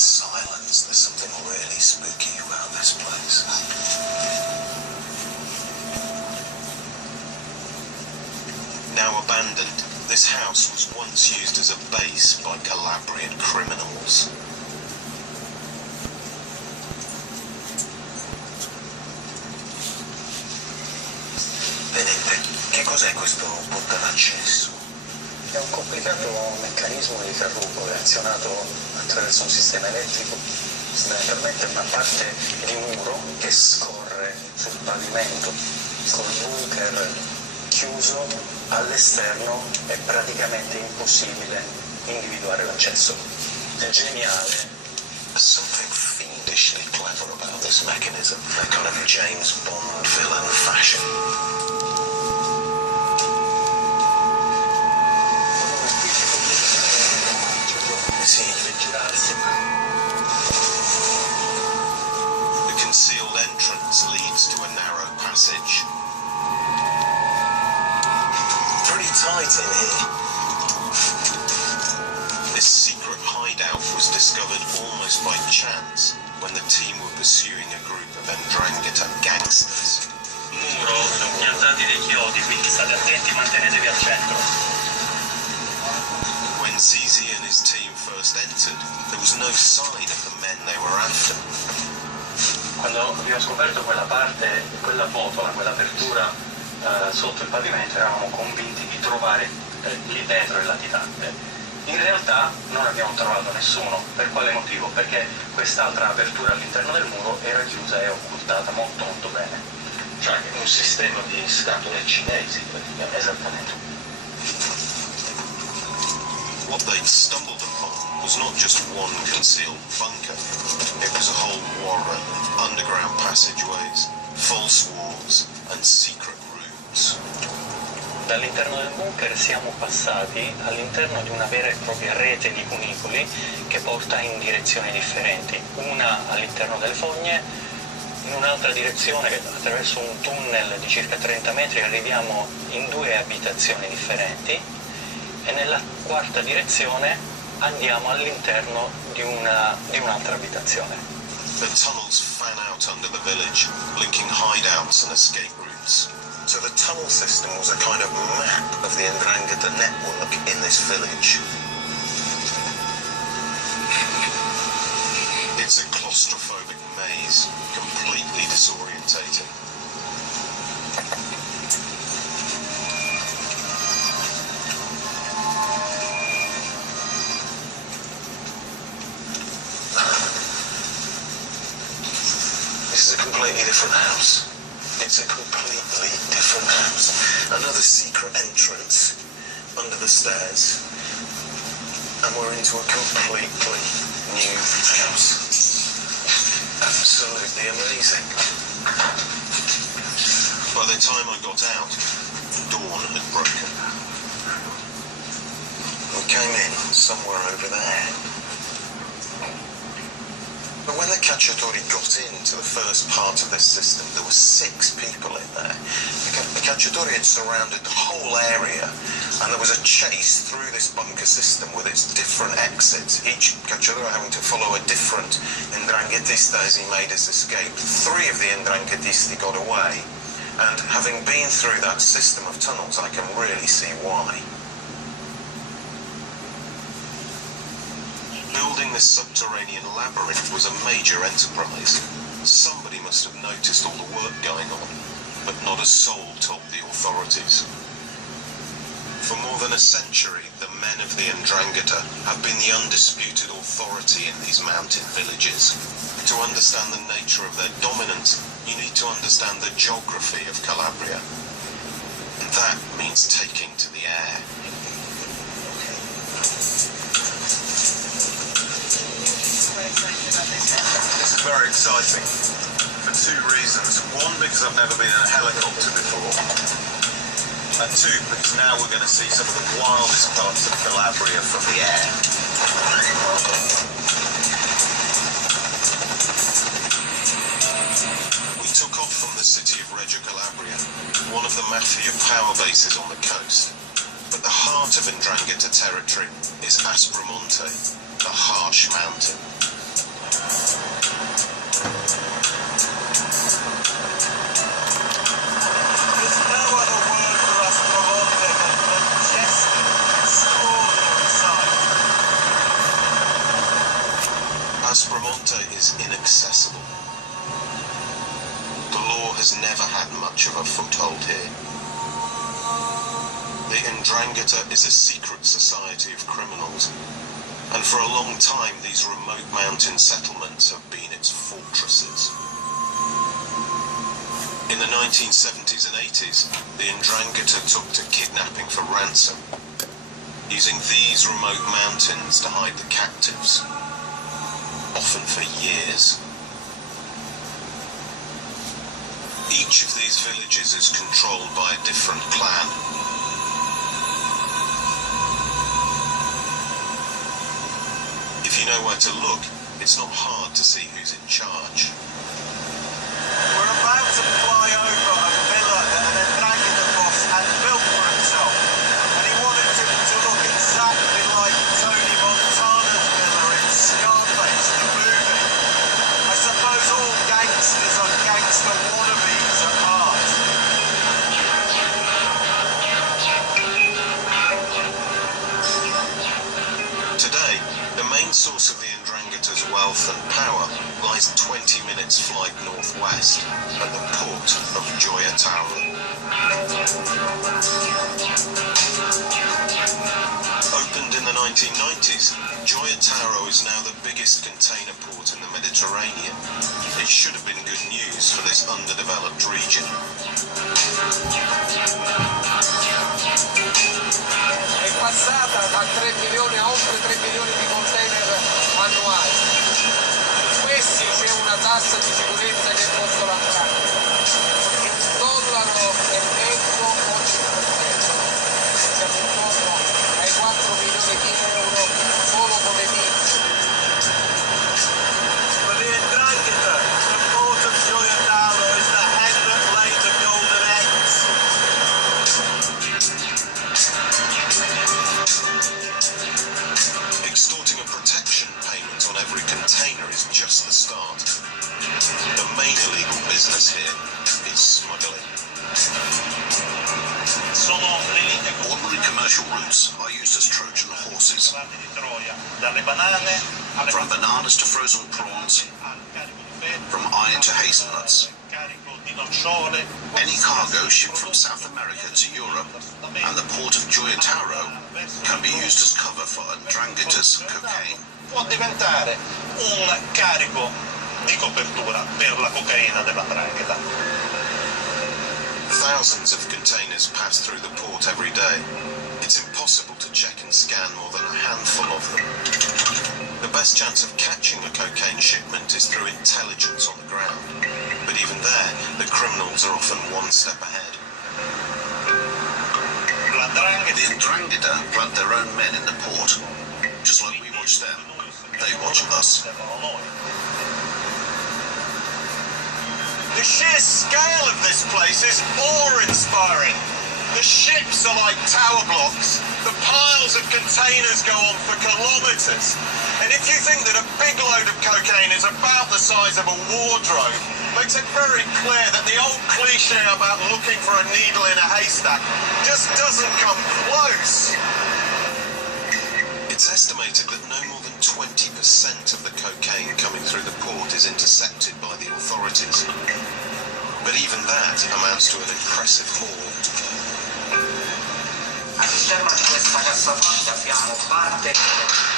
silence. There's something really spooky about this place. Now abandoned, this house was once used as a base by Calabrian criminals. Vedete, che cos'è questo portale d'accesso? È un complicato meccanismo di carrucole azionato attraverso un sistema elettrico. Fondamentalmente è una parte di muro che scorre sul pavimento. Col bunker chiuso all'esterno è praticamente impossibile individuare l'accesso. È geniale. Something fiendishly clever about this mechanism. A kind of James Bond villain fashion. The concealed entrance leads to a narrow passage. Pretty tight in here. This secret hideout was discovered almost by chance when the team were pursuing a group of Ndrangheta gangsters. Muro, sono piantati dei chiodi, quindi state attenti, mantenetevi al centro. When Zizi and his team first entered, there was no sign of the men they were after. Quando abbiamo scoperto quella parte, quella botola, quell'apertura sotto il pavimento, eravamo convinti di trovare lì dentro il latitante. In realtà non abbiamo trovato nessuno. Per quale motivo? Perché quest'altra apertura all'interno del muro era chiusa e occultata molto molto bene. Cioè un sistema di scatole cinesi, praticamente. Esattamente. What they'd stumbled upon was not just one concealed bunker. It was a whole warren of underground passageways, false walls, and secret rooms. Dall'interno del bunker siamo passati all'interno di una vera e propria rete di cunicoli che porta in direzioni differenti. Una all'interno delle fogne, in un'altra direzione, attraverso un tunnel di circa 30 metri, arriviamo in due abitazioni differenti e nella quarta direzione andiamo all'interno di un'altra abitazione. The tunnels fan out under the village, linking hideouts and escape routes. So the tunnel system was a kind of map of the Ndrangheta network in this village. It's a claustrophobic maze, completely disorientating. This is a completely different house. It's a completely different house. Another secret entrance under the stairs. And we're into a completely new house. Absolutely amazing. By the time I got out, dawn had broken. We came in somewhere over there. But when the Cacciatori got into the first part of this system, there were 6 people in there. The Cacciatori had surrounded the whole area, and there was a chase through this bunker system with its different exits, each Cacciatore having to follow a different Ndranghetista as he made his escape. 3 of the Ndranghetisti got away, and having been through that system of tunnels, I can really see why. Building this subterranean labyrinth was a major enterprise. Somebody must have noticed all the work going on, but not a soul told the authorities. For more than a century, the men of the Ndrangheta have been the undisputed authority in these mountain villages. To understand the nature of their dominance, you need to understand the geography of Calabria. And that means taking to the air. This is very exciting for 2 reasons. 1, because I've never been in a helicopter before. And 2, because now we're going to see some of the wildest parts of Calabria from the air. We took off from the city of Reggio Calabria, one of the mafia power bases on the coast. But the heart of Ndrangheta territory is Aspromonte, the harsh mountain. Aspromonte is inaccessible. The law has never had much of a foothold here. The 'Ndrangheta is a secret society of criminals, and for a long time these remote mountain settlements have been its fortresses. In the 1970s and 80s, the 'Ndrangheta took to kidnapping for ransom, using these remote mountains to hide the captives, often for years. Each of these villages is controlled by a different clan. If you know where to look, it's not hard to see who's in charge. We're about to fly over a villa that an 'Ndrangheta boss had built for himself, and he wanted it to look exactly like Tony Montana's villa in Scarface, the movie. I suppose all gangsters are gangster wannabes at heart. Today, the main source of the 'Ndrangheta's wealth and power lies 20 minutes flight northwest at the port of Gioia Tauro. Opened in the 1990s, Gioia Tauro is now the biggest container port in the Mediterranean. It should have been good news for this underdeveloped region. È passata da 3 milioni a oltre 3 milioni di container annuali. Su questi c'è una tassa di sicurezza che è costo la pratica. $1,5 ogni container. Siamo intorno ai 4 milioni di euro solo come vincite. For the 'Ndrangheta, the port of Gioia Tauro is the hen that laid the golden eggs. Extorting a protection payment on every container is just the start. The main illegal business here is smuggling. Sono le linee Ordinary commercial routes are used as Trojan horses, di Troia, dalle banane alle from bananas to frozen prawns, al carico di fette, from iron to hazelnuts. carico di nocciole. Any cargo shipped from South America to Europe and the port of Gioia Tauro can be used as cover for 'Ndrangheta's cocaine. Può diventare un carico di copertura per la cocaina della 'Ndrangheta. Thousands of containers pass through the port every day. It's impossible to check and scan more than a handful of them. The best chance of catching a cocaine shipment is through intelligence on the ground. But even there, the criminals are often one step ahead. La 'Ndrangheta The 'Ndrangheta plant their own men in the port, just like we watch them. They watch us. The sheer scale of this place is awe-inspiring. The ships are like tower blocks. The piles of containers go on for kilometers. And if you think that a big load of cocaine is about the size of a wardrobe, makes it very clear that the old cliche about looking for a needle in a haystack just doesn't come close. It's estimated that no more than 20% of the cocaine coming through the port is intercepted by the authorities. But even that amounts to an impressive haul. All'interno di questa cassaforte abbiamo parte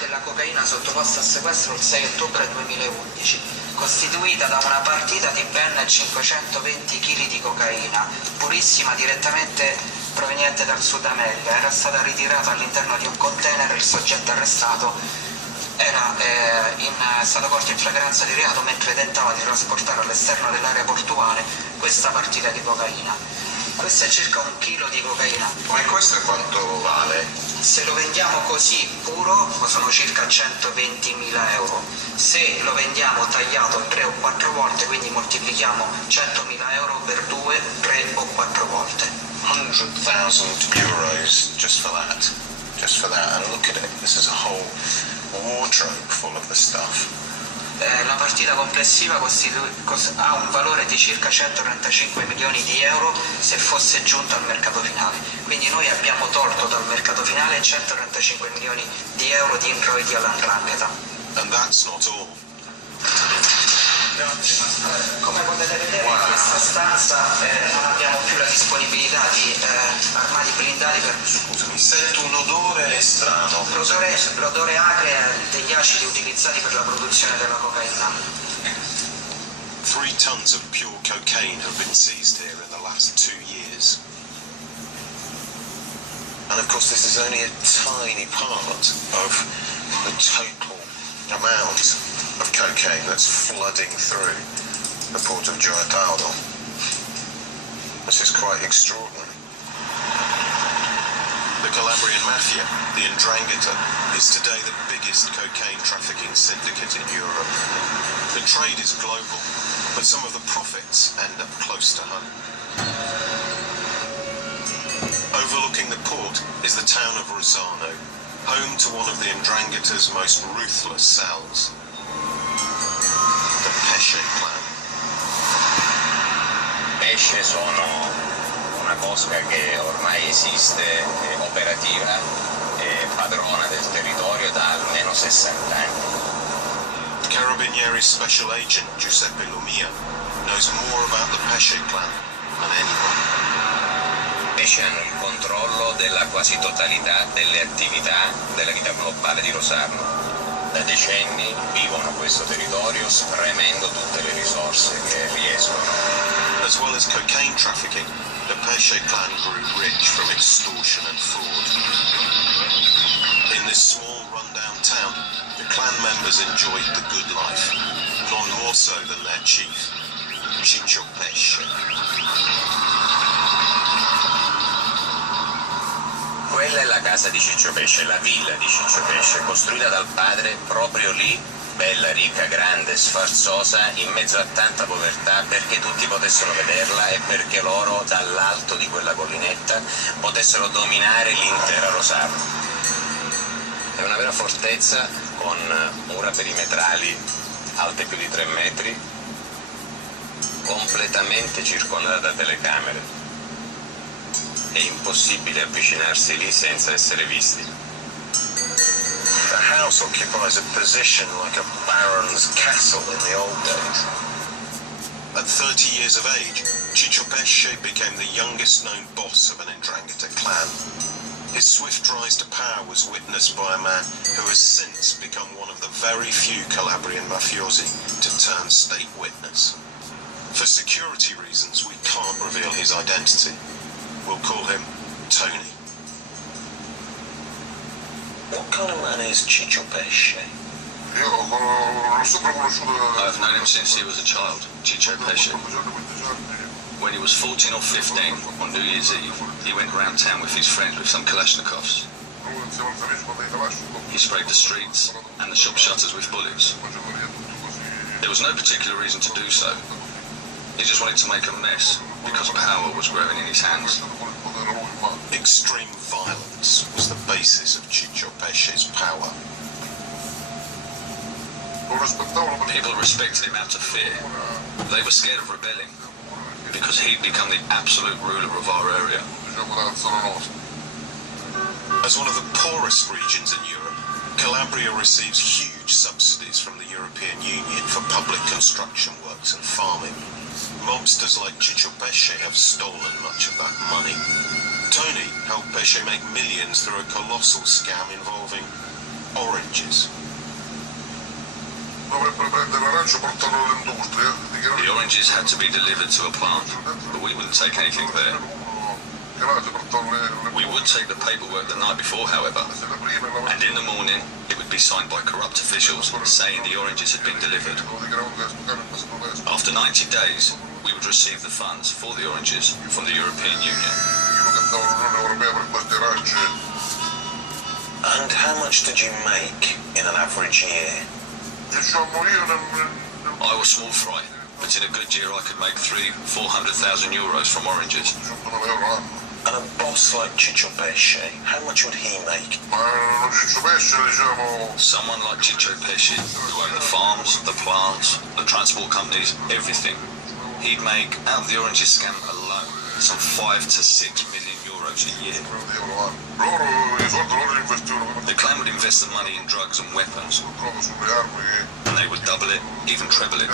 della cocaina sottoposta a sequestro il 6 ottobre 2011, costituita da una partita di ben 520 kg di cocaina, purissima, direttamente proveniente dal Sud America. Era stata ritirata all'interno di un container, il soggetto arrestato era stato colto in flagranza di reato mentre tentava di trasportare all'esterno dell'area portuale questa partita di cocaina. Questo è circa 1 chilo di cocaina. Ma questo quanto vale? Se lo vendiamo così puro sono circa 120.000 euro. Se lo vendiamo tagliato 3 o 4 volte, quindi moltiplichiamo 100.000 euro per 2, 3 o 4 volte. 100,000 euros just for that. Just for that. And look at it. This is a whole wardrobe full of the stuff. La partita complessiva ha un valore di circa 135 milioni di euro se fosse giunta al mercato finale. Quindi noi abbiamo tolto dal mercato finale 135 milioni di euro di introiti alla 'Ndrangheta. And that's not all. Come potete vedere in questa stanza non abbiamo più la disponibilità di armadi blindati per... Scusami, sento un odore strano. L'odore acre degli acidi utilizzati per la produzione della cocaina. 3 tons of pure cocaine have been seized here in the last 2 years. And of course this is only a tiny part of the total amount of cocaine that's flooding through the port of Gioia Tauro. This is quite extraordinary. The Calabrian Mafia, the 'Ndrangheta, is today the biggest cocaine trafficking syndicate in Europe. The trade is global, but some of the profits end up close to home. Overlooking the port is the town of Rosano, home to one of the 'Ndrangheta's most ruthless cells, the Pesce clan. Pesce sono una cosca che ormai esiste, è operativa, è padrona del territorio da almeno 60 anni. Carabinieri Special Agent Giuseppe Lumia knows more about the Pesce clan than anyone. Pesce hanno il controllo della quasi totalità delle attività della vita globale di Rosarno. Da decenni vivono questo territorio spremendo tutte le risorse che riescono. As well as cocaine trafficking, the Pesce clan grew rich from extortion and fraud. In this small rundown town, the clan members enjoyed the good life, none more so than their chief, Ciccio Pesce. Quella è la casa di Ciccio Pesce, la villa di Ciccio Pesce, costruita dal padre proprio lì, bella, ricca, grande, sfarzosa, in mezzo a tanta povertà, perché tutti potessero vederla e perché loro, dall'alto di quella collinetta, potessero dominare l'intera Rosarno. È una vera fortezza con mura perimetrali alte più di 3 metri, completamente circondata da telecamere. È impossibile avvicinarsi lì senza essere visti. The house occupies a position like a baron's castle in the old days. At 30 years of age, Ciccio Pesce became the youngest known boss of an 'Ndrangheta clan. His swift rise to power was witnessed by a man who has since become one of the very few Calabrian mafiosi to turn state witness. For security reasons, we can't reveal his identity. We'll call him Tony. What kind of man is Ciccio Pesce? I've known him since he was a child, Ciccio Pesce. When he was 14 or 15, on New Year's Eve, he went around town with his friends with some Kalashnikovs. He sprayed the streets and the shop shutters with bullets. There was no particular reason to do so. He just wanted to make a mess, because power was growing in his hands. Extreme violence was the basis of Ciccio Pesce's power. People respected him out of fear. They were scared of rebelling, because he'd become the absolute ruler of our area. As one of the poorest regions in Europe, Calabria receives huge subsidies from the European Union for public construction works and farming. Mobsters like Ciccio Pesce have stolen much of that money. Tony helped Pesce make millions through a colossal scam involving oranges. The oranges had to be delivered to a plant, but we wouldn't take anything there. We would take the paperwork the night before, however, and in the morning it would be signed by corrupt officials saying the oranges had been delivered. After 90 days, we would receive the funds for the oranges from the European Union. And how much did you make in an average year? I was small fry, but in a good year I could make 300,000–400,000 euros from oranges. And a boss like Ciccio Pesce, how much would he make? Someone like Ciccio Pesce, who owned the farms, the plants, the transport companies, everything. He'd make, out of the oranges scam alone, some 5 to 6 million euros euros a year. The clan would invest the money in drugs and weapons, and they would double it, even treble it,